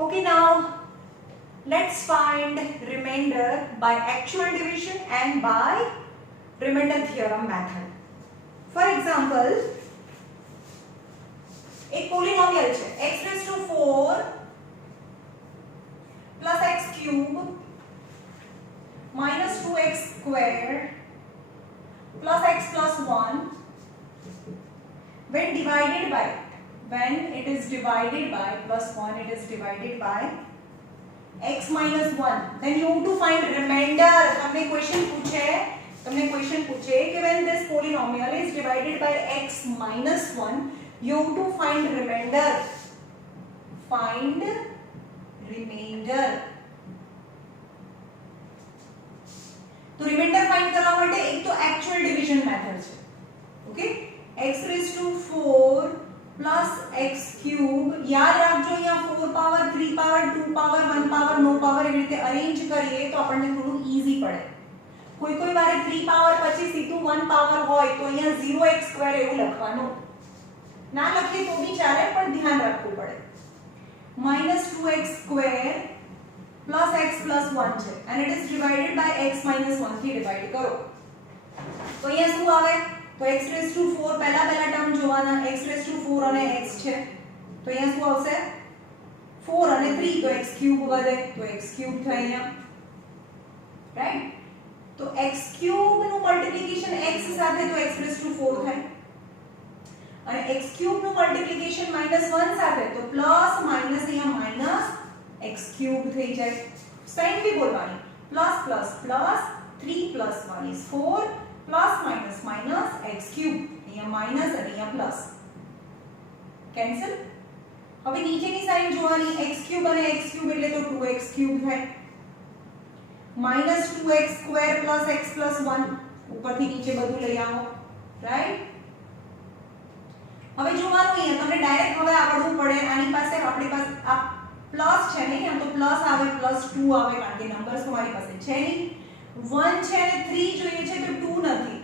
Okay, now let's find remainder by actual division and by remainder theorem method. For example, एक polynomial છે x raised to 4 plus x cube minus 2x squared plus x plus 1 when it is divided by plus 1 it is divided by x minus 1, then you have to find remainder. તમને question પૂછે કે when this polynomial is divided by x minus 1 you have to find remainder. तो reminder find કરવા માટે એક તો actual division method છે. Okay, x raised to 4 plus x cube. યાદ રાખજો અહીંયા 4 પાવર 3 પાવર 2 પાવર 1 પાવર નો પાવર એવી રીતે અરેન્જ કરીએ તો આપણને થોડું ઈઝી પડે. કોઈ વારે 3 પાવર પછી સીધું 1 પાવર હોય તો અહીંયા 0x² એવું લખવાનું. ના લખીએ તો બી ચાલે પણ ધ્યાન રાખવું પડે. -2x² plus x plus 1 છે and it is divided by x minus 1 થી ડિવાઇડ કરો તો અહીંયા શું આવે? તો x raised to 4 પહેલા ટર્મ જોવાના. x raised to 4 અને x છે તો અહીંયા શું આવશે? 4 અને 3 તો x cube વધે તો x cube થાય અહીંયા, રાઈટ? તો x cube નું મલ્ટીપ્લિકેશન x સાથે તો x raised to 4 થાય અને x cube નું મલ્ટીપ્લિકેશન -1 સાથે તો પ્લસ માઈનસ અહીંયા માઈનસ x cube થઈ જાય. સાઈન બી બોલવાની plus plus plus 3 plus 1 is 4 plus minus minus x cube. અહીંયા માઈનસ અને અહીંયા પ્લસ કેન્સલ. હવે નીચેની સાઈન જોવાની x cube અને x cube એટલે તો 2x cube થાય. -2x² plus x plus 1 ઉપરથી નીચે બધું લઈ આવો, રાઈટ? હવે જોવાનું અહીંયા તમને ડાયરેક્ટ હવે આવડવું પડે. આની પાસે આપણી પાસે આ પ્લસ છે ને, આમ તો પ્લસ આવે +2 આવે કારણ કે નંબર્સ તમારી પાસે છે નહીં. 1 છે અને 3 જોઈએ છે તો 2 નથી,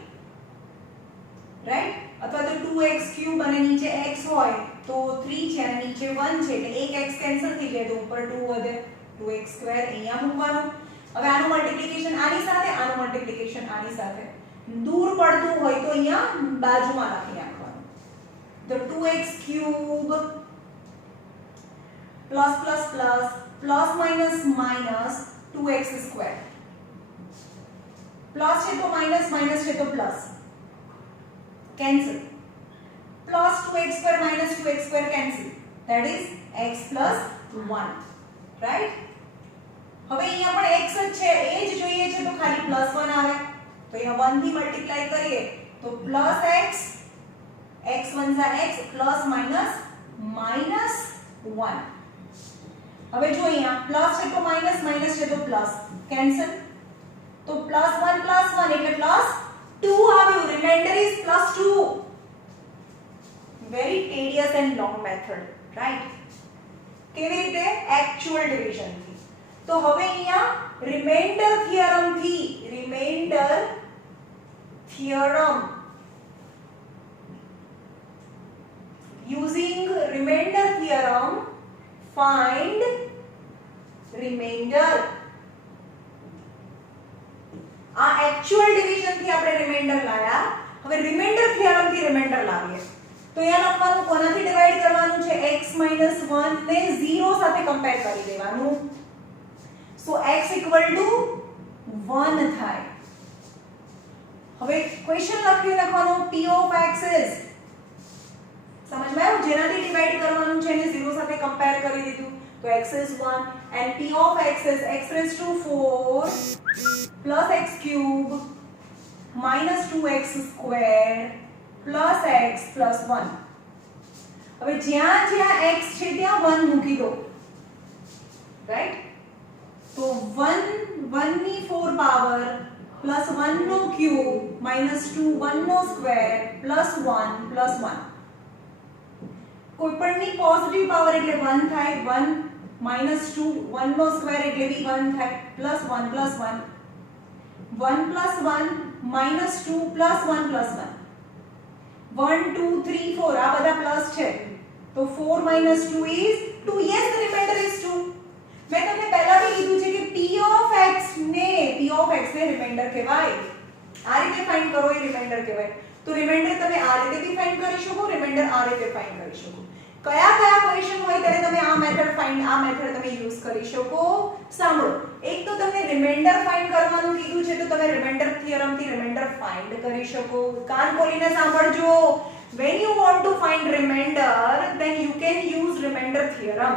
રાઈટ? અથવા તો 2x³ અને નીચે x હોય તો 3 છે અને નીચે 1 છે એટલે એક x કેન્સલ થઈ જાય તો ઉપર 2 વધે. 2x² અહીંયા મૂકવાનું. હવે આનું મલ્ટીપ્લિકેશન આની સાથે, આનું મલ્ટીપ્લિકેશન આની સાથે. દૂર પડતું હોય તો અહીંયા બાજુમાં રાખી નાખવાનું. તો 2x³ plus plus plus plus minus minus 2x² plus है तो माइनस, माइनस है तो plus, cancel. Plus 2x² minus 2x² cancel, that is x plus 1, right? હવે અહીંયા પણ x જ છે, એ જ જોઈએ છે તો ખાલી +1 આવે તો અહીંયા 1 થી મલ્ટીપ્લાય કરીએ તો +x, x1 * x plus minus -1. હવે જો અહીંયા પ્લસ છે તો માઈનસ, માઈનસ છે તો પ્લસ, કેન્સલ. તો +1 + 1 એટલે +2 આવ્યું. Remainder is +2. Very tedious and long method, right? કેવી રીતે? એક્ચ્યુઅલ ડિવિઝન થી. તો હવે અહીંયા remainder theorem using remainder theorem find remainder. આ એક્ચ્યુઅલ ડિવિઝન થી આપણે રિમાઇન્ડર લાવ્યા. હવે રિમાઇન્ડર થિયરમ થી રિમાઇન્ડર લાવીએ તો અહીંયા લખવાનું કોનાથી ડિવાઇડ કરવાનું છે? x - 1 ને 0 સાથે કમ્પેર કરી દેવાનું. સો x = 1 થાય. હવે ક્વેશ્ચન લખવાનું p of x is, સમજમાં આવ્યું? જેનાથી ડિવાઇડ કરવાનું છે એને 0 સાથે કમ્પેર કરી દીધું તો x is 1 and p of x is x raised to 4 plus x³ minus 2x² plus x plus 1. હવે જ્યાં x છે ત્યાં 1 મૂકી દો, રાઈટ? તો 1 ની 4 પાવર plus 1 નો ક્યુબ minus 2 1 નો સ્ક્વેર plus 1 plus 1. કોઈપણની પોઝિટિવ પાવર એટલે 1 થાય. 1 minus 2 1 નો સ્ક્વેર એટલે બી 1 થાય plus 1 plus 1. 1 plus 1 minus 2 plus 1 plus 1. 1 2 3 4 આ બધા પ્લસ છે તો 4 minus 2 is 2. yes, the remainder is 2. મેં તમને પહેલા બી કીધું છે કે p of x ને રિમાઇન્ડર કહેવાય. આ રીતે ફાઇન્ડ કરો એ રિમાઇન્ડર કહેવાય. તો રિમાઇન્ડર તમે આ રીતે બી ફાઇન્ડ કરી શકો, રિમાઇન્ડર આ રીતે ફાઇન્ડ કરી શકો. કયા કયા ક્વેશ્ચન હોય ત્યારે તમે આ મેથડ તમે યુઝ કરી શકો. સાંભળો, એક તો તમને રિમાઇન્ડર ફાઇન્ડ કરવાનું કીધું છે તો તમે રિમાઇન્ડર થિયરમ થી રિમાઇન્ડર ફાઇન્ડ કરી શકો. કાન ખોલીને સાંભળજો. when you want to find remainder then you can use remainder theorem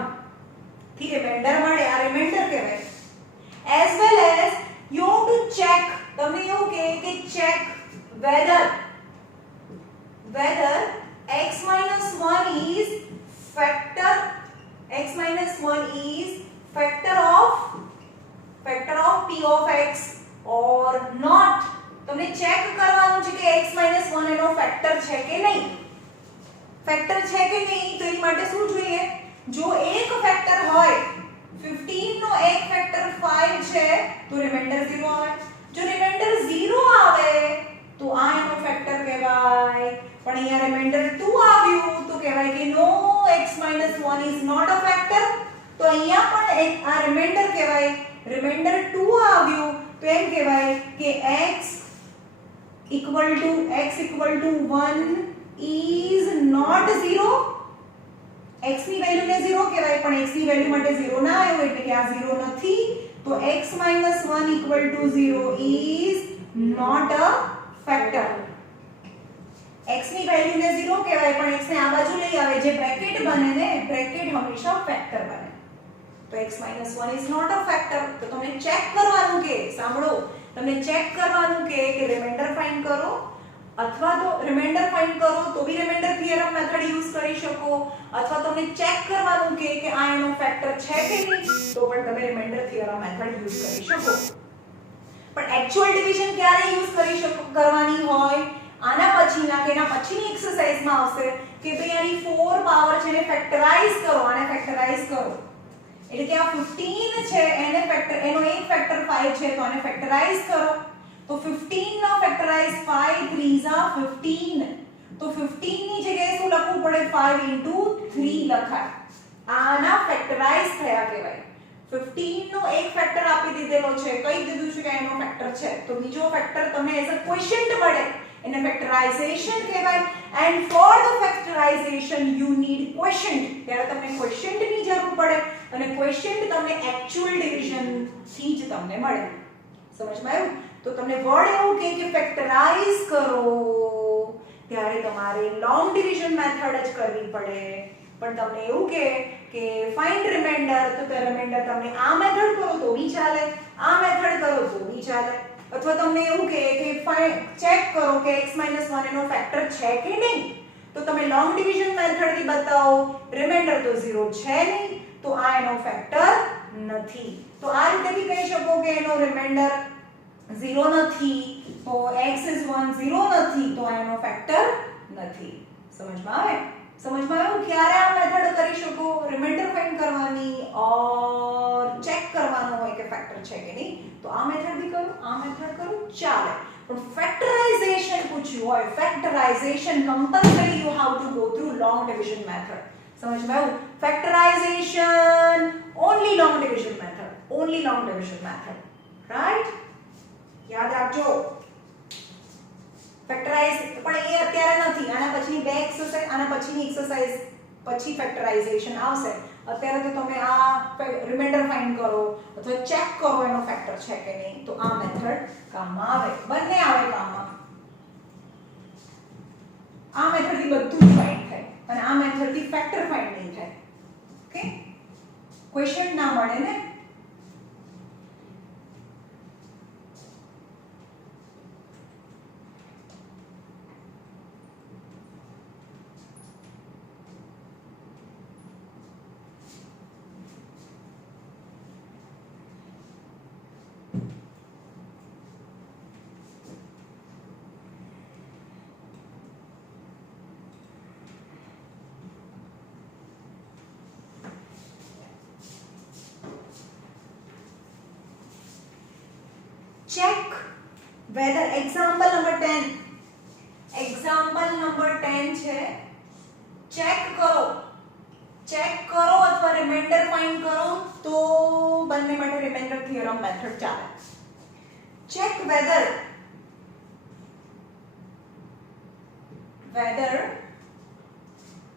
થી રિમાઇન્ડર મળે, આ રિમાઇન્ડર કહેવાય. as well as you want to check, તમને એવું કે check whether x minus 1 is factor of p of x or not. તમને check કરવાનું છે કે x minus 1 એનો ફેક્ટર છે કે નહીં. ફેક્ટર છે કે નહીં તો એ માટે શું જોઈએ? જો એક ફેક્ટર હોય, 15 નો એક ફેક્ટર 5 છે તો રિમાઇન્ડર 0 આવે. જો રિમાઇન્ડર 0 આવે તો આ એનો ફેક્ટર કહેવાય. પણ અહીંયા રિમાઇન્ડર 2 આવ્યું તો કહેવાય કે નો x minus 1 is not a factor. તો અહીંયા પણ આ રિમાઇન્ડર કહેવાય. રિમાઇન્ડર 2 આવ્યું તો એમ કહેવાય કે x equal to 1 is not 0. x ની વેલ્યુ ને 0 કહેવાય પણ x ની વેલ્યુ માટે 0 ના આવ્યો એટલે કે આ 0 નથી. તો x minus 1 equal to 0 is not a factor. x ની વેલ્યુ ને 0 કહેવાય પણ x ને આ બાજુ લઈ આવે જે બ્રેકેટ બને ને, બ્રેકેટ હંમેશા ફેક્ટર બને. તો x minus 1 is not a factor. તો તમને ચેક કરવાનું કે સાંભળો, તમને ચેક કરવાનું કે રિમાઇન્ડર ફાઇન્ડ કરો અથવા તો રિમાઇન્ડર ફાઇન્ડ કરો તો બી રિમાઇન્ડર થિયરમ મેથડ યુઝ કરી શકો, અથવા તમને ચેક કરવાનું કે આ એનો ફેક્ટર છે કે નહીં તો પણ તમે રિમાઇન્ડર થિયરમ મેથડ યુઝ કરી શકો. પણ એક્ચ્યુઅલ ડિવિઝન ક્યારે યુઝ કરવાની હોય? આના પછીના કે એના પછીની એક્સરસાઇઝમાં આવશે કે ભાઈ આની 4 પાવર છે એને ફેક્ટરાઇઝ કરો, આને ફેક્ટરાઇઝ કરો. એટલે કે આ 15 છે એને એનો એક ફેક્ટર 5 છે તો આને ફેક્ટરાઇઝ કરો. તો 15 નો ફેક્ટરાઇઝ 5 3s are 15. તો 15 ની જગ્યાએ શું લખવું પડે? 5 into 3 લખાય. આના ફેક્ટરાઇઝ થયા કહેવાય. 15 નો એક ફેક્ટર આપી દીધેલો છે, કહી દીધું છે કે એનો ફેક્ટર છે તો બીજો ફેક્ટર તમને એઝ અ ક્વોશન્ટ મળે, એને ફેક્ટરાઇઝેશન કહેવાય. And for the factorization you need quotient. ત્યારે તમને ક્વોશન્ટ ની જરૂર પડે અને ક્વોશન્ટ તમને એક્ચ્યુઅલ ડિવિઝન થી જ તમને મળે. સમજમાં આવ્યું? તો તમને વર્ડ એવું કે ફેક્ટરાઇઝ કરો ત્યારે તમારે લોંગ ડિવિઝન મેથડ જ કરવી પડે. પણ તમને એવું કે ફાઇન્ડ રિમાઇન્ડર તો તે રિમાઇન્ડર તમને આ મેથડ કરો તો બી ચાલે, આ મેથડ કરો તો બી ચાલે. અથવા તમને એવું કે ચેક કરો કે x minus 1 એનો ફેક્ટર છે કે નહીં તો તમે લોંગ ડિવિઝન મેથડ થી બતાવો રિમાઇન્ડર તો 0 છે નહીં તો આ એનો ફેક્ટર નથી. તો આ રીતે બી કહી શકો કે એનો રિમાઇન્ડર 0 નથી તો x is 1 0 નથી તો આ એનો ફેક્ટર નથી. સમજમાં આવે? સમજમાં આવ્યું? ક્યારે આ મેથડ કરી શકો? રિમાઇન્ડર ફાઇન્ડ કરવાની ઓર ચેક કરવાનો હોય કે ફેક્ટર છે કે નહીં તો આ મેથડ બી કરો, આ મેથડ કરો ચાલે. પણ ફેક્ટરાઇઝેશન પૂછ્યું હોય, factorization compulsory you have to go through long division method. સમજમાં આવ્યું? Factorization only long division method, only long division method. Right? યાદ રાખજો. ફેક્ટરાઇઝ પણ એ અત્યારે નથી, આના પછીની બે એક્સરસાઇઝ, આના પછીની એક્સરસાઇઝ પછી ફેક્ટરાઇઝેશન આવશે. અત્યારે તો તમે આ રિમાઇન્ડર ફાઇન્ડ કરો અથવા ચેક કરો એનો ફેક્ટર છે કે નહીં તો આ મેથડ કામમાં આવે. બંને આવે કામમાં. આ મેથડ થી બધું ફાઇન્ડ થાય અને આ મેથડ થી ફેક્ટર ફાઇન્ડ નહીં થાય. ઓકે? ક્વેશ્ચન ના મળે ને. Check whether example number 10 છે. ચેક કરો ચેક કરો અથવા રિમાઇન્ડર ફાઇન્ડ કરો તો બંને માટે રિમાઇન્ડર થિયરમ મેથડ ચાલે. Check whether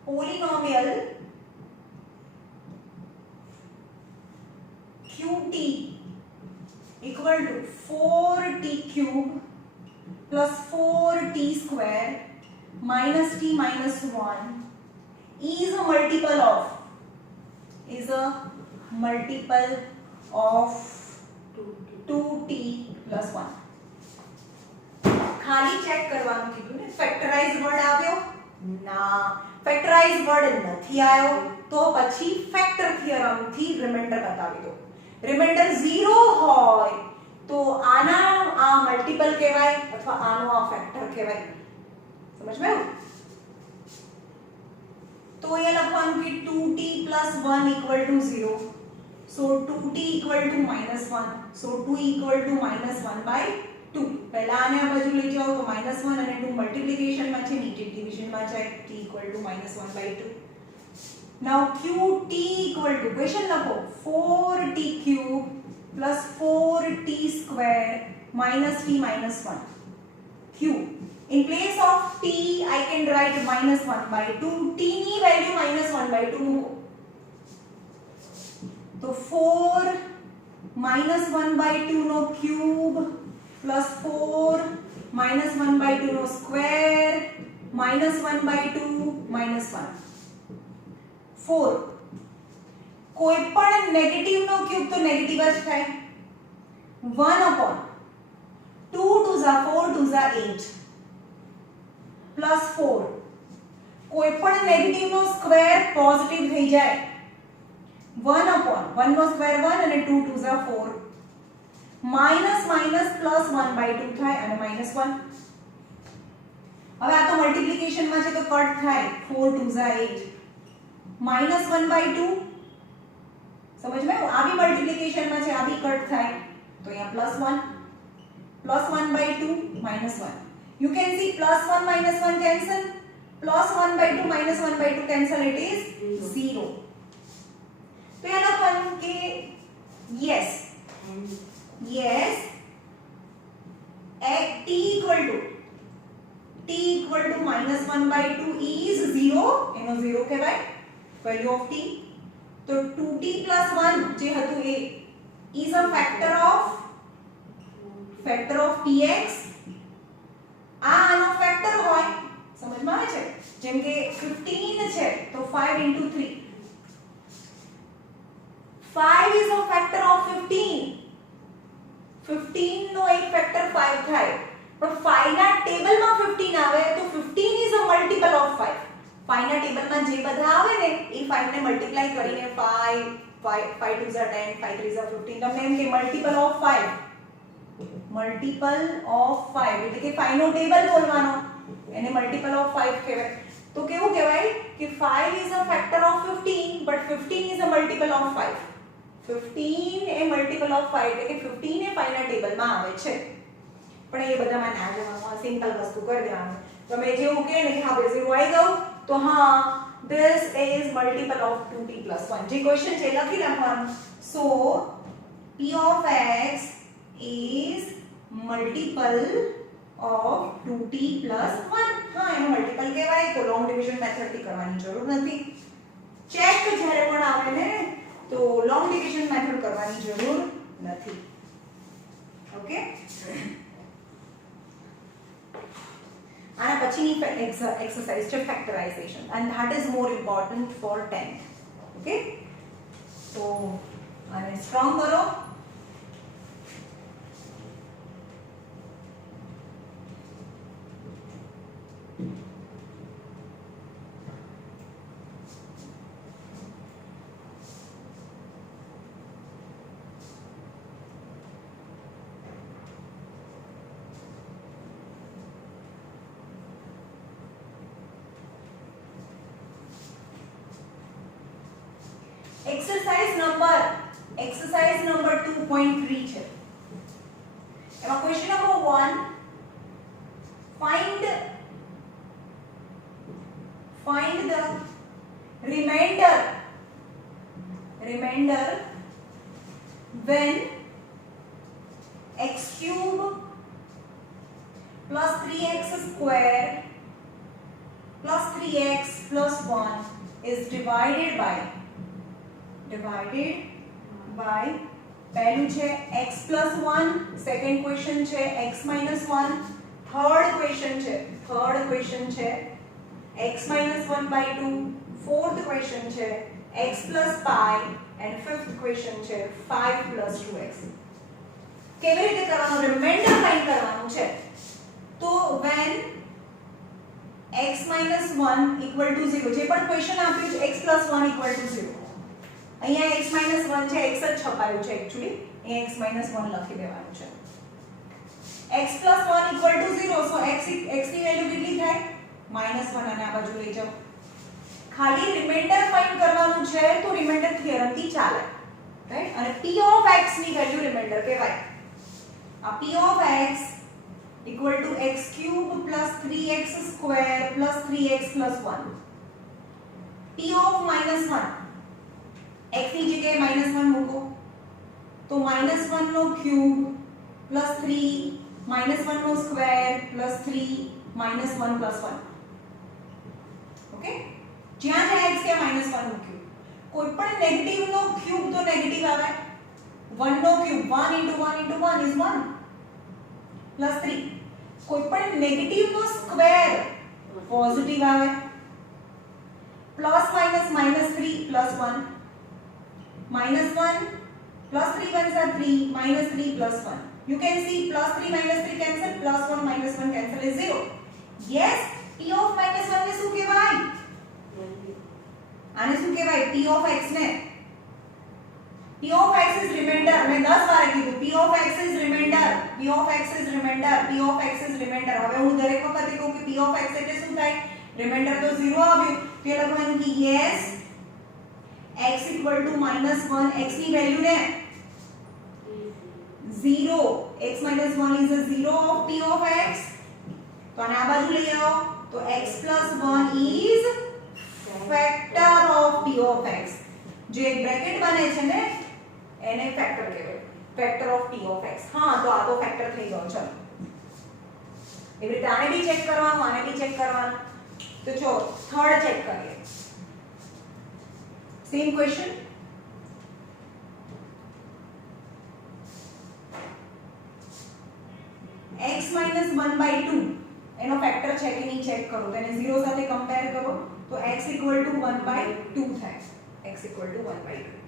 polynomial qt equal to 4t cube plus 4t square minus t minus 1 is a multiple of 2t plus 1. ખાલી ચેક કરવાનું કીધું ને. ફેક્ટરાઇઝ વર્ડ આવ્યો ના, ફેક્ટરાઇઝ વર્ડ નથી આવ્યો તો પછી ફેક્ટર થિયરમ થી રિમાઇન્ડર બતાવી દો. રિમાઇન્ડર 0 હોય તો આના આ મલ્ટીપલ કહેવાય અથવા આનો આ ફેક્ટર કહેવાય. સમજમાં આવ્યું? તો અહીંયા લખવાનું કે 2t plus 1 equal to 0. So 2t equal to minus 1. So 2 equal to minus 1 by 2. પહેલા આને આ બાજુ લઈ જાઓ તો -1 અને 2 મલ્ટીપ્લિકેશન માં છે, નીચે ડિવિઝન માં છે. t equal to -1 by 2. Now qt equal to, question લખો, 4t cube plus 4t square minus t minus 1. q in place of t I can write -1 by 2. t ની વેલ્યુ -1 by 2 મૂકો તો 4 -1 by 2 નો cube plus 4 -1 by 2 નો square -1 by 2 -1. 4 કોઈ પણ negative નો cube તો નેગેટિવ જ થાય. 1 upon 2 2 ઝા 4 2 ઝા 8 plus 4 કોઈ પણ નેગેટિવ નો સ્ક્વેર પોઝિટિવ થઈ જાય. 1 upon 1 નો સ્ક્વેર 1 અને 2 2 Jha 4 minus minus plus 1 by 2 થાય અને -1. હવે આ તો મલ્ટીપ્લિકેશન માં છે તો કટ થાય. 4 2 ઝા 8 -1 by 2. સમજમાં આવ્યું? આ બી મલ્ટીપ્લિકેશન માં છે, આ બી કટ થાય તો અહીંયા +1 by 2 -1. You can see +1 -1 cancel, +1 by 2 -1 by 2 cancel, it is 0. तो यहाँ लखવાનું કે yes at t equal to -1 by 2 is 0. એનો 0 કહેવાય value of t. તો 2t plus 1 જે હતું એ is a factor of tx. આનો ફેક્ટર હોય, સમજમાં આવે છે? જેમ કે 15 છે તો 5 into 3. 5 is a factor of 15. 15 નો એક ફેક્ટર 5 થાય. પણ 5 ના ટેબલમાં 15 આવે તો 15 is a multiple of 5. 5 ના ટેબલમાં જે બધા આવે ને એ 5 ને મલ્ટીપ્લાય કરીને 5 2 ઝા 10 5 3 ઝા 15 તમને એમ કે મલ્ટીપલ ઓફ 5 એટલે કે 5 નો ટેબલ બોલવાનો, એને મલ્ટીપલ ઓફ 5 કહેવાય. તો કેવું કહેવાય કે 5 is a factor of 15 but 15 is a multiple of 5. 15 A multiple of 5 એટલે કે 15 એ 5 ના ટેબલમાં આવે છે. પણ એ બધામાં ના જવાનું, સિમ્પલ વસ્તુ કરી દેવાનું. તમે જેવું કહે ને કે હા 0 આવી ગયું તો હા this is multiple of 2t plus 1. જે ક્વેશ્ચન છે લખી નાખવાનું. So p of x is multiple of 2t plus 1. હા એનો મલ્ટીપલ કહેવાય તો લોંગ ડિવિઝન મેથડ થી કરવાની જરૂર નથી. ચેક જ્યારે પણ આવે ને તો લોંગ ડિવિઝન મેથડ કરવાની જરૂર નથી. ઓકે, આના પછીની એક્સરસાઇઝ છે ફેક્ટરાઇઝેશન and that is more important for 10th. Okay, તો આને સ્ટ્રોંગ કરો. exercise number 2.3 છે. એમાં question number 1, find the remainder x cube plus 3x square plus 3x plus 1 is divided by પહેલું છે x plus 1, સેકન્ડ ક્વેશ્ચન છે x minus 1, third question છે x minus 1 by 2, fourth question છે x plus pi and fifth question છે 5 plus 2x. કેવી રીતે કરવાનું? Reminder find કરવાનું છે. તો when x minus 1 equal to 0, જે પણ ક્વેશ્ચન આપ્યું છે x plus 1 equal to 0, અહીંયા x minus 1 છે, x જ છપાયું છે એક્ચ્યુઅલી, અહીંયા x minus 1 લખી દેવાનું છે. x plus 1 equal to 0, so x ની વેલ્યુ કેટલી થાય? -1, અને આ બાજુ લઈ જાઓ. ખાલી રિમાઇન્ડર ફાઇન્ડ કરવાનું છે, તો રિમાઇન્ડર થિયરમ થી ચાલે, રાઈટ? અને p of x ની વેલ્યુ રિમાઇન્ડર કહેવાય. આ p of x equal to x cube plus 3x square plus 3x plus 1. p of -1, x ની જગ્યાએ -1 મૂકો, તો -1 નો ક્યુબ plus 3 -1 નો સ્ક્વેર plus 3 -1 plus 1. ઓકે, જ્યાં જ્યાં x કે -1 મૂક્યું. કોઈ પણ નેગેટિવ નો ક્યુબ તો નેગેટિવ આવે. 1 નો cube 1 into 1 into 1 is 1 plus 3. કોઈ પણ નેગેટિવ નો સ્ક્વેર પોઝિટિવ આવે. Plus minus -3 plus 1, -1 plus 3 1s are 3, -3 plus 1. You can see plus 3 -3 cancel, plus 1 -1 cancel is 0. Yes, p of -1 ને શું કહેવાય? આને શું કહેવાય? p of x ને. p of x is remainder. મેં 10 વાર કીધું p of x is remainder, p of x is remainder, p of x is remainder. હવે હું દરેક વખતે કહું કે p of x એટલે શું થાય? રિમાઇન્ડર તો 0 આવ્યું, તો એ લખવાનું કે yes x equal to -1, x ની વેલ્યુ ને 0, x minus 1 is a 0 of p of x. તો આને આ બાજુ લઈ આવો, તો x plus 1 is factor of p of x. જે એક બ્રેકેટ બને છે ને એને ફેક્ટર કહેવાય, factor of p of x. હા, તો આ તો ફેક્ટર થઈ ગયો. ચલો, એવી રીતે આને બી ચેક કરવાનું, આને બી ચેક કરવાનું. તો જો થર્ડ ચેક કરીએ. Same question. x minus 1 by 2 એનો ફેક્ટર છે કે નહીં ચેક કરો. તેને 0 સાથે કમ્પેર કરો, તો x equal to 1 by 2 થાય. x equal to 1 by 2.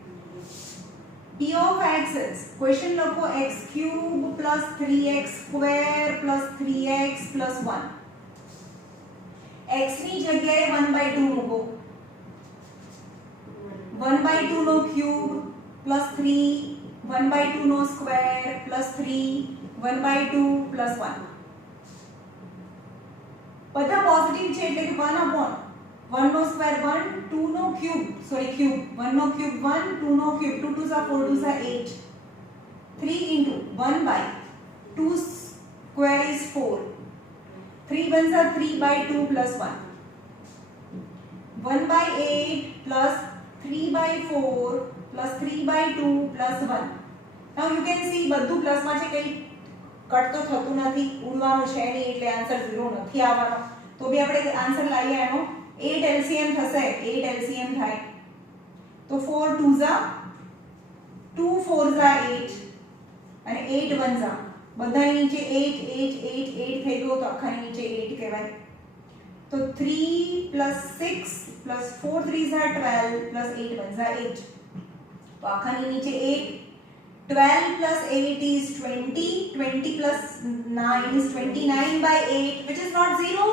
p of x is, question લખો, x cube plus 3x square plus 3x plus 1. x ની જગ્યાએ 1 by 2 મૂકો. 1 by 2 નો ક્યુબ plus 3, 1 by 2 નો સ્ક્વેર plus 3, 1 by 2 plus 1. બધા positive છે એટલે કે 1 upon 1 નો સ્ક્વેર 1, 2 નો ક્યુબ, સોરી ક્યુબ, 1 નો ક્યુબ 1, 2 નો cube 2 2s are 4 2s are 8, 3 into 1 by 2 square is 4, 3 1s are 3 by 2 plus 1, 1 by 8 plus 3 by 4 plus 3 by 2 plus 1. Now you can see બધું plus માં છે, કઈ કટ તો થતું નથી, ઉડવાનું છે નહીં, એટલે આન્સર 0 નથી આવવાનો. તો બી આપણે આન્સર લાવીએ એનો 8 LCM થશે, 8 LCM થાય તો 4 2s are 2 4s are 8 અને 8 1s are બધાની નીચે 8 8 8 8 થઈ ગયો, તો આખાની નીચે 8 કહેવાય. તો 3 plus 6 plus 4 3s are 12 plus 8 1s are 8, તો આખાની નીચે 8. 12 plus 8 is 20, 20 plus 9 is 29 by 8, which is not 0,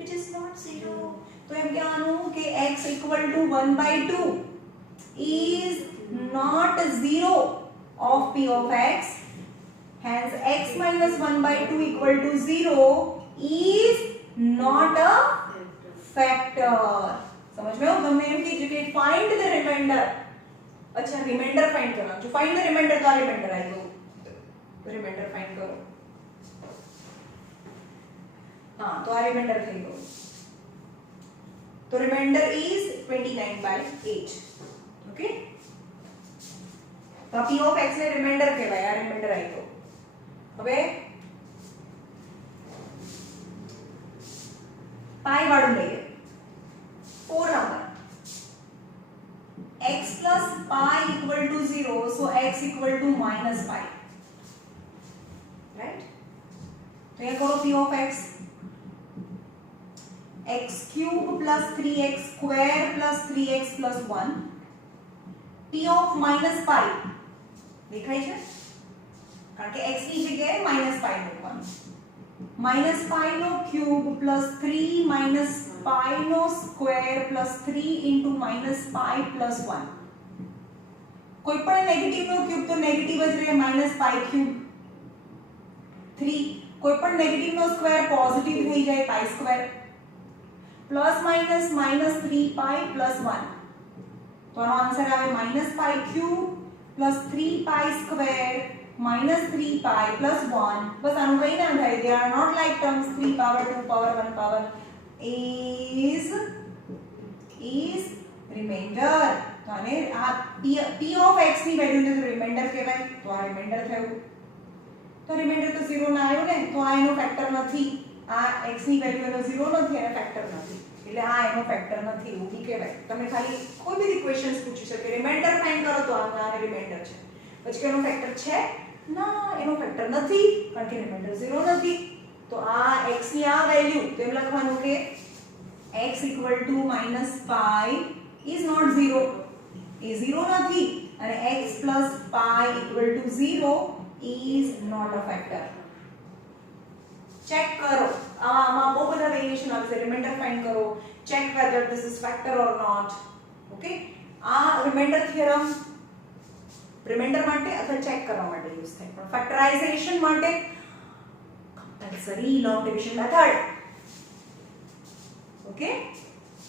which is not 0. तो એમ કહેવાનું કે x equal to 1 by 2 is not 0 of p of x, hence x minus 1 by 2 equal to 0 is not a factor. समझ में हो? તમને એમ કીધું કે find the remainder. अच्छा, रिमाइंडर फाइंड करना, जो फाइंड द रिमाइंडर का रिमाइंडर आएगा, तो रिमाइंडर फाइंड करो. हाँ, तो आ रिमाइंडर થઈ ગયો. तो रिमाइंडर इज 29 by 8. ओके, तो p of x ને रिमाइंडर કહેવાય. આ रिमाइंडर આવી ગયો. હવે પાઈ વાળું લઈએ 4 number x plus pi equal to 0, so x equal to minus pi, right? तो ये करो p of x x cube plus 3x square plus 3x plus 1 p of minus pi દેખાય છે કારણ કે x ની જગ્યાએ minus pi મૂકવાનું minus pi નો ક્યુબ plus 3 minus pi નો square plus 3 into minus pi plus 1 કોઈ પણ નેગેટિવ નો ક્યુબ તો નેગેટિવ જ રહે minus pi ક્યુબ 3 કોઈ પણ નેગેટિવ નો સ્ક્વેર પોઝિટિવ થઈ જાય pi square plus minus minus 3 pi plus 1 તો આનો આન્સર આવે minus pi cube plus 3 pi square minus 3 pi plus 1 બસ આનું કઈ ના થાય they are not like terms 3 power 2 power 1 power is remainder તો આને આ p of x ની વેલ્યુ ને રિમાઇન્ડર કહેવાય તો આ રિમાઇન્ડર થયું તો રિમાઇન્ડર તો 0 ના આવ્યો ને તો આ એનો ફેક્ટર નથી આ x ની વેલ્યુ એનો 0 નથી અને ફેક્ટર નથી એટલે આ એનો ફેક્ટર નથી એવું બી કહેવાય તમે ખાલી કોઈ બી ક્વેશ્ચન્સ પૂછી શકે રિમાઇન્ડર ફાઇન્ડ કરો તો આ રિમાઇન્ડર છે પછી એનો ફેક્ટર છે ના એનો ફેક્ટર નથી કારણ કે રિમાઇન્ડર 0 નથી તો આ x ની આ વેલ્યુ તો એમ લખવાનું કે x minus pi is not 0 એ 0 નથી અને x plus pi equal to 0 is not a factor check કરો આમાં બહુ બધા વેરિએશન આવશે રિમાઇન્ડર ફાઇન્ડ કરો check whether this is factor or not okay આ રિમાઇન્ડર થિયરમ રિમાઇન્ડર માટે અથવા ચેક કરવા માટે યુઝ થાય પણ ફેક્ટરાઇઝેશન માટે compulsory long division method okay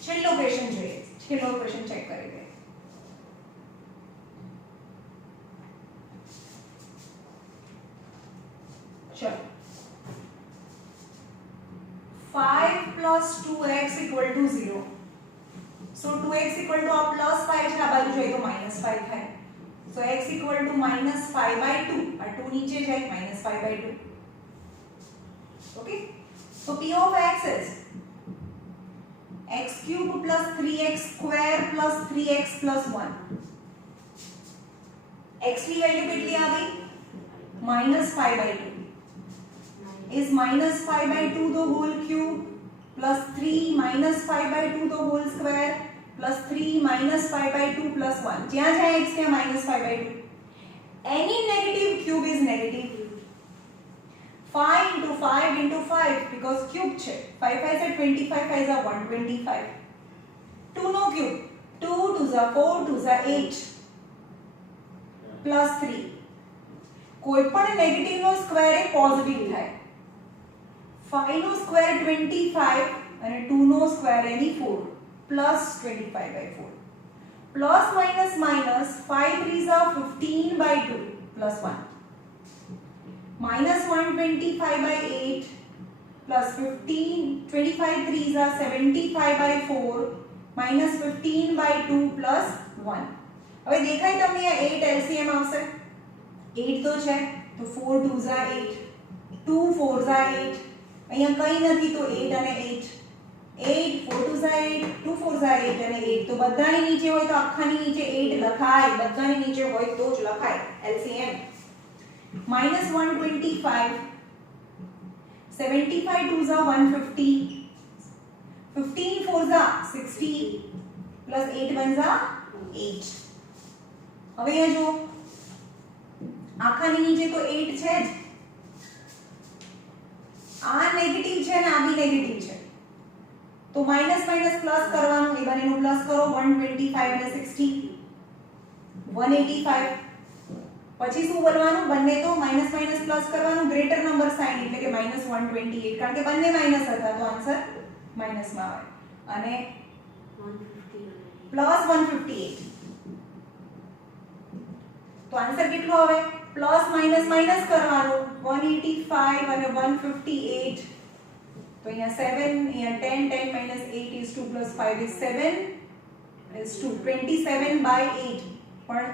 છેલ્લો ક્વેશ્ચન જોઈએ છેલ્લો ક્વેશ્ચન ચેક કરી દે ચલો 5 plus 2x equal to 0 so 2x equal to a plus 5 છે આ બાજુ જોઈએ તો minus 5 થાય so x equal to minus 5 by 2 આ 2 નીચે જાય minus 5 by 2 okay so p of x is x cube plus 3x square plus 3x plus 1 x ની વેલ્યુ કેટલી આવી minus 5 by 2 is minus 5 by 2 the whole cube plus 3 minus 5 by 2 the whole square plus 3 minus 5 by 2 plus 1 જ્યાં જ્યાં x ત્યાં minus 5 by 2 any negative cube is negative 5 into 5 into 5 because cube છે 5 5 is 25 5 is 125 2 no cube 2 2 is 4 2 is 8 plus 3 કોઈ પણ negative નો square એ positive થાય 5 નો square 25 અને 2 નો square any 4 plus 25 by 4 plus minus minus 5 3s are 15 by 2 plus 1 minus 125 by 8 plus 15 25 3s are 75 by 4 minus 15 by 2 plus 1 હવે દેખાય તમને આ 8 LCM આવશે 8 તો છે તો 4 2s are 8 2 4s are 8 અહીંયા કંઈ નથી તો 8 અને 8 8 4 2s are 8 2 4s are 8 અને 8 તો બધાની નીચે હોય તો આખાની નીચે 8 લખાય બધાની નીચે હોય તો જ લખાય LCM minus 125 75 2s are 150 15 4s are 60 plus 8 1s are 8 હવે અહીંયા જો આખાની નીચે તો 8 છે જ આ નેગેટિવ છે ને આ બી નેગેટિવ છે તો માઈનસ માઈનસ પ્લસ કરવાનું એ બંનેનું પ્લસ કરો 125 અને 60 185 પછી શું બોલવાનું બંને તો માઈનસ માઈનસ પ્લસ કરવાનું ગ્રેટર નંબર સાઇન એટલે કે -128 કારણ કે બંને માઈનસ હતા તો આન્સર માઈનસ માં આવે અને 158 તો આન્સર કેટલો આવે પ્લસ માઈનસ માઈનસ કરવાનું 185 અને 158 તો અહીંયા 7 અહીંયા 10 10 minus 8 is 2 plus 5 is 7 is 2 27 by 8 પણ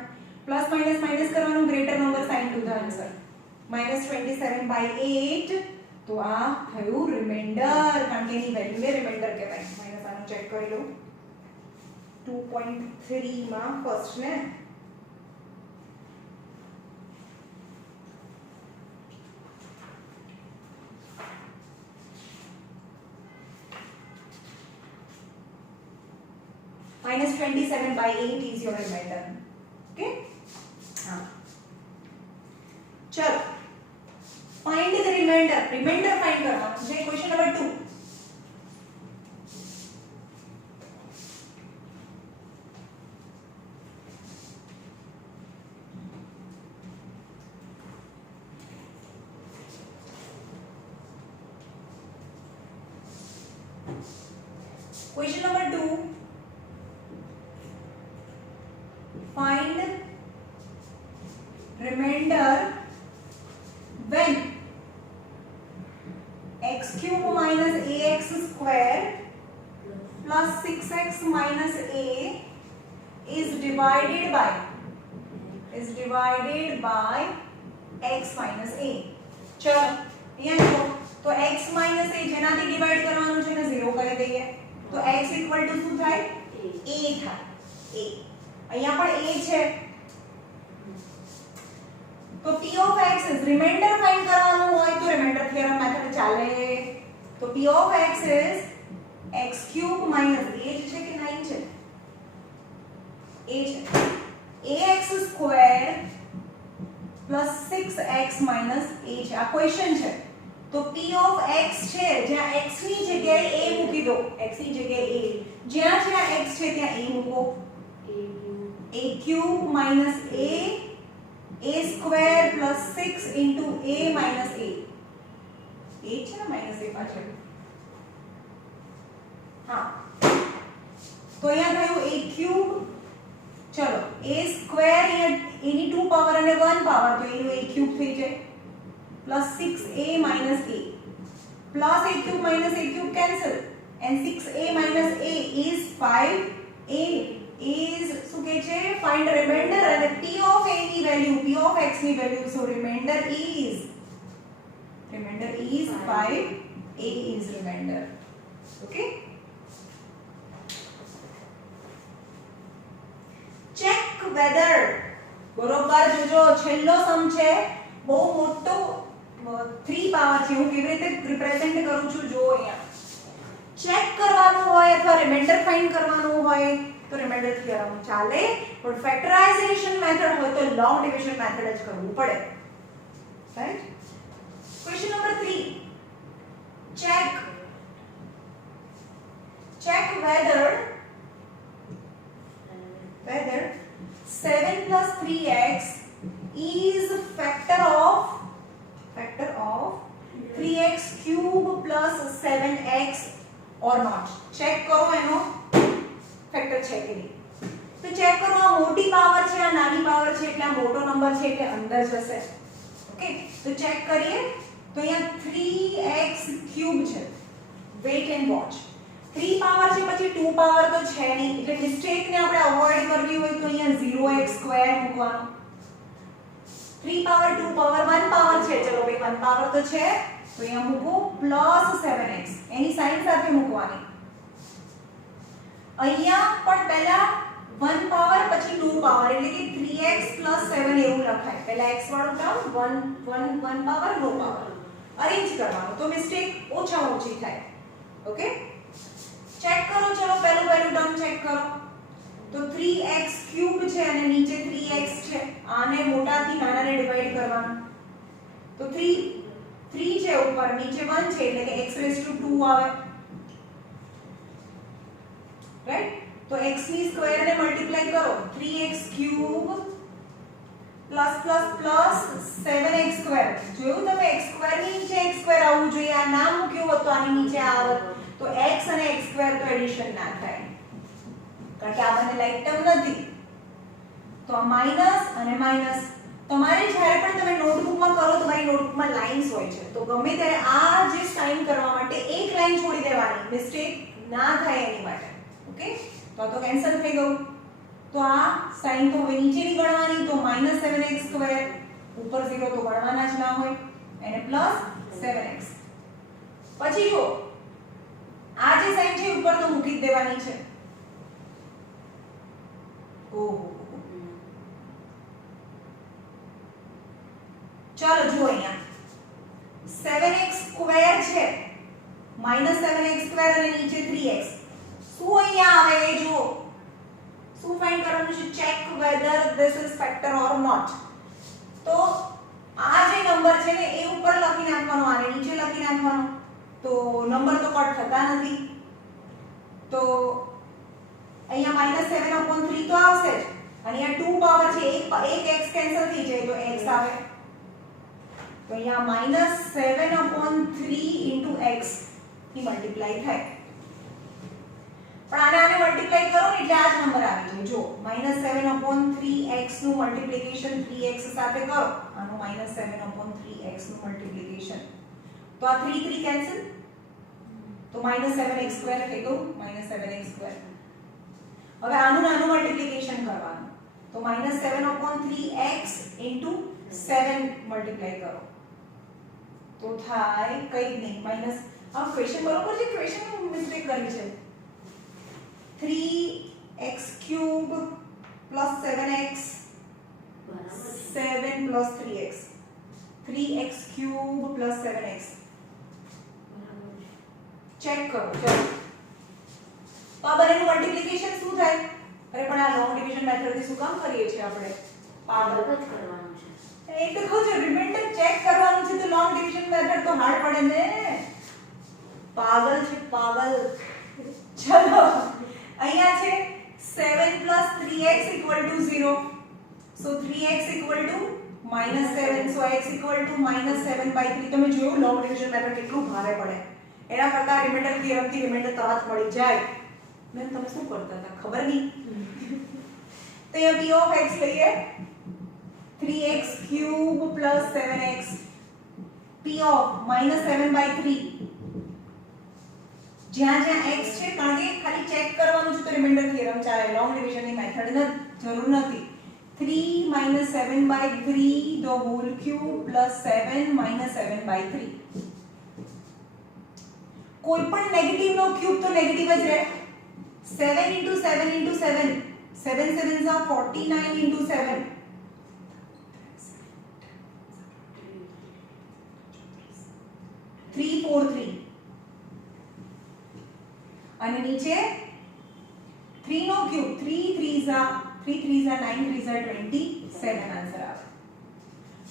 પ્લસ માઈનસ માઈનસ કરવાનું greater number sine to the answer -27/8 તો આ થયું રિમાઇન્ડર કારણ કે એની વેલ્યુને રિમાઇન્ડર કહેવાય માઈનસ આનું ચેક કરી લો 2.3 માં ફર્સ્ટ ને -27/8 is your remainder. Okay? हाँ. चलो. Find the remainder. Remainder find करना. मुझे question number 2. Question number 2. Find remainder when x cube minus ax square plus 6x minus a is divided by x minus a. चलो यहाँ देखो तो x minus a જેનાથી divide કરવાનું છે ને 0 કરી દઈએ તો x equal to શું થાય a થાય a અહીંયા પણ a છે તો p of x is remainder find કરવાનું હોય તો remainder theorem method ચાલે તો p of x is x cube minus 8 છે કે 9 છે a છે ax square plus 6x minus a છે આ ક્વેશ્ચન છે તો p of x છે જ્યાં x ની જગ્યાએ a મૂકી દો x ની જગ્યાએ a જ્યાં જ્યાં x છે ત્યાં a મૂકો a cube minus a square plus 6 into a minus a છે ને minus a પાછળ હા તો અહીંયા થયું a cube ચલો a square એની 2 પાવર અને 1 પાવર તો એનું a cube થઈ જાય plus 6a minus a plus a cube minus a cube cancel and 6a minus a is 5a is શું કહે છે find remainder અને p of a ની વેલ્યુ p of x ની value so remainder is 5 a is remainder okay check whether બરોબર જોજો છેલ્લો સમ છે બહુ મોટો 3 પાવર છે હું કેવી રીતે રિપ્રેઝન્ટ કરું છું જો અહીંયા ચેક કરવાનું હોય અથવા રિમાઇન્ડર ફાઇન્ડ કરવાનું હોય તો રિમાઇન્ડર થિયરમ ચાલે પણ ફેક્ટરાઇઝેશન મેથડ હોય તો લોંગ ડિવિઝન મેથડ જ કરવું પડે right question number 3 check whether 7 plus 3x is factor of 3x cube plus 7x or not check करो એનો ફેક્ટર છે કે નહીં તો ચેક કરો આ મોટી પાવર છે આ નાની પાવર છે એટલે આ મોટો નંબર છે એટલે અંદર જશે ઓકે તો ચેક કરીએ તો અહીંયા 3x ક્યુબ છે વેઇટ એન્ડ વોચ 3 પાવર છે પછી 2 પાવર તો છે નહીં એટલે મિસ્ટેક ને આપણે અવોઇડ કરવી હોય તો અહીંયા 0x સ્ક્વેર મૂકવાનો 3 પાવર 2 પાવર 1 પાવર છે ચલો ભાઈ 1 પાવર તો છે તો અહીંયા મૂકો પ્લસ 7x એની સાઈન સાથે મૂકવાની અહીંયા પણ પહેલા 1 પાવર પછી 2 પાવર એટલે કે 3x 7 એવું લખાય પહેલા x વાળું ટર્મ 1 પાવર નો પાવર અરેન્જ કરવાનું તો મિસ્ટેક ઓછામાં ઓછી થાય ઓકે ચેક કરો ચલો પહેલું ટર્મ ચેક કરો તો 3x ક્યુબ છે અને નીચે 3x છે આને મોટાથી નાનાને ડિવાઈડ કરવાનું તો 3 છે ઉપર નીચે 1 છે એટલે કે x raised to 2 આવે રાઈટ તો x ની સ્ક્વેર ને મલ્ટીપ્લાય કરો 3x cube plus 7x square જોયું તમે x સ્ક્વેર ની નીચે x સ્ક્વેર આવવું જોઈએ આ નામ મૂક્યું હોત તો આની નીચે આવત તો x અને x સ્ક્વેર તો એડિશન ના થાય કારણ કે આ બંને લાઈક ટર્મ નથી તો આ માઈનસ અને માઈનસ તમારે જ્યારે પણ તમે નોટબુકમાં કરો તો તમારી નોટબુકમાં લાઇન્સ હોય છે તો ગમે ત્યારે આ જે સાઇન કરવા માટે એક લાઈન છોડી દેવાની મિસ્ટેક ના થાય એની માટે ઓકે તો કેન્સલ થઈ ગયું તો આ સાઇન તો હવે નીચેની ગણવાની તો -7x સ્ક્વેર ઉપર 0 તો ગણવાના જ ના હોય એને પ્લસ 7x પછી જો આ જે સાઈન છે ઉપર તો મૂકી જ દેવાની છે ઓહો ચાલો જુઓ અહીંયા 7x સ્ક્વેર છે -7x સ્ક્વેર અને નીચે 3x શું અહીંયા આવે એ જુઓ શું ફાઇન્ડ કરવાનું છે check whether this is factor or not તો આ જે નંબર છે ને એ ઉપર લખી નાખવાનો આને નીચે લખી નાખવાનો તો નંબર તો કટ થતા નથી તો અહીંયા -7/3 તો આવશે જ અને અહીંયા 2 પાવર છે એક x કેન્સલ થઈ જાય તો x આવે તો અહીંયા -7/3 x થી મલ્ટીપ્લાય થાય પણ આને મલ્ટીપ્લાય કરો ને એટલે આ જ નંબર આવી જાય જો -7/3x નું મલ્ટીપ્લિકેશન 3x સાથે કરો આનું -7/3x નું મલ્ટીપ્લિકેશન તો આ 3 3 કેન્સલ તો -7x² થઈ ગયું -7x² હવે આનું નાનું મલ્ટીપ્લિકેશન કરવાનું તો -7/3x * 7 મલ્ટીપ્લાય કરો તો થાય કઈ નહીં માઈનસ આ ક્વેશ્ચન બરોબર છે ક્વેશ્ચન મિસ્ટેક કરી છે 3x³ + 7x 7 + 3x 3x³ + 7x check કરો ચલો તો આ બંનેનું મલ્ટીપ્લિકેશન શું થાય અરે પણ આ લોંગ ડિવિઝન મેથડ થી શું કામ કરીએ છીએ આપણે પાવર જ કરવાનું છે એ તો કહું છું રિમાઇન્ડર ચેક કરવાનું છે તો લોંગ ડિવિઝન મેથડ તો હાર્ડ પડે ને પાગલ છે પાગલ ચલો અહીંયા છે 7 + 3x = 0 so 3x = -7 so x = -7/3 તમે જોયું લોંગ ડિવિઝન મેથડ કેટલું ભારે પડે એના કરતા રિમાઇન્ડર થિયરમ થી રિમાઇન્ડર તરત મળી જાય મેં તમે શું કરતા હતા ખબર નહીં તો અહીંયા p of x લઈએ 3x³ + 7x p of -7/3 જ્યાં જ્યાં x છે કારણ કે ખાલી ચેક કરવાનું છે તો રિમાઇન્ડર થિયરમ ચાલે લોંગ ડિવિઝન ની મેથડ ન જરૂર નથી 3 - 7/3 the whole cube + 7 - 7/3 કોઈ પણ નેગેટિવ નો ક્યુબ તો નેગેટિવ જ રહે 7 * 7 * 7 7 7s are 49 * 7 343 અને નીચે 3 નો cube 3 3s are 9 3s are 27 answer આવે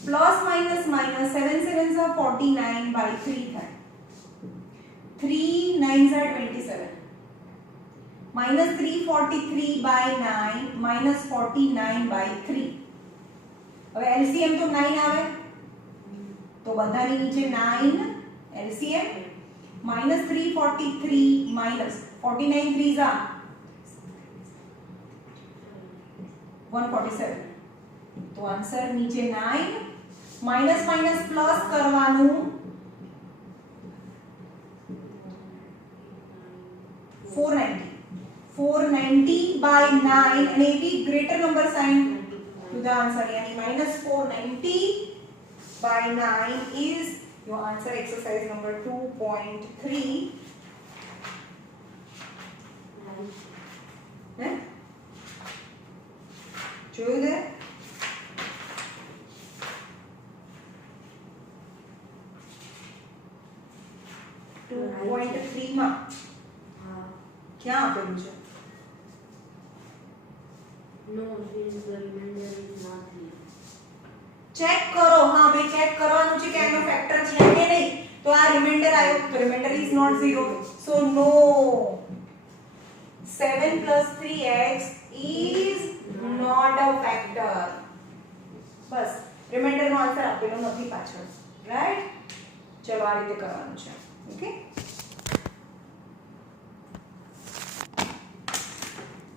પ્લસ માઈનસ 7 7s are 49/3 થાય 3 9s are 27 -343/9 -49/3 હવે LCM તો 9 આવે તો બધાની નીચે 9 LCM -343 -49 3s are 147 તો આન્સર નીચે 9 માઈનસ માઈનસ પ્લસ કરવાનું 490/9 and it is greater number sign to the answer yani -490/9 is your answer exercise number 2.3 જોયું દે 2.3 માં क्या આપેલું છે No, this the remainder is not here. Check કરો હા ભાઈ ચેક કરવાનું છે કે આનો ફેક્ટર છે કે નહીં તો આ રિમાઇન્ડર આવ્યો તો રિમાઇન્ડર ઇઝ નોટ 0 સો નો 7 + 3x is not a factor બસ રિમાઇન્ડર નો આન્સર આપેલો નથી પાછળ રાઈટ ચલો આ રીતે કરવાનું છે ઓકે